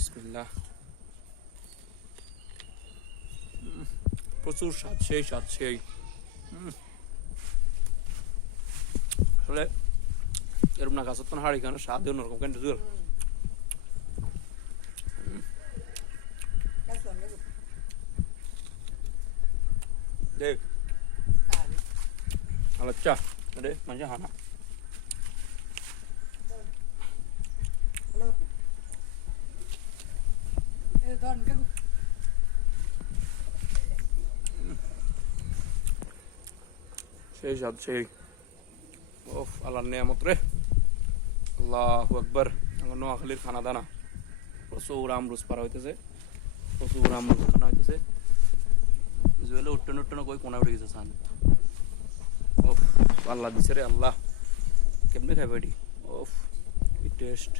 বিসমিল্লাহ। প্রচুর স্বাদ, সেই স্বাদ সেই। আসলে এরকম না গাছের তো হাড়ি খানো স্বাদ অন্যরকম কেন জোর। দেখ আচ্ছা রে মানে হানা সেই স্বাদ সেই। ওফ আল্লাহর নিয়ামত রে, আল্লাহু আকবার। আমার নোয়াখালীর খানা দানা প্রচুর আমরুজ পারা হইতেছে, প্রচুর আমরুজ খানা হইতেছে। জুয়েলে উঠতে কই কোনা উঠে গেছে সান। ওফ আল্লাহ দিছে রে আল্লাহ, কেমনে খাইবে এটি। ওফ কি টেস্ট।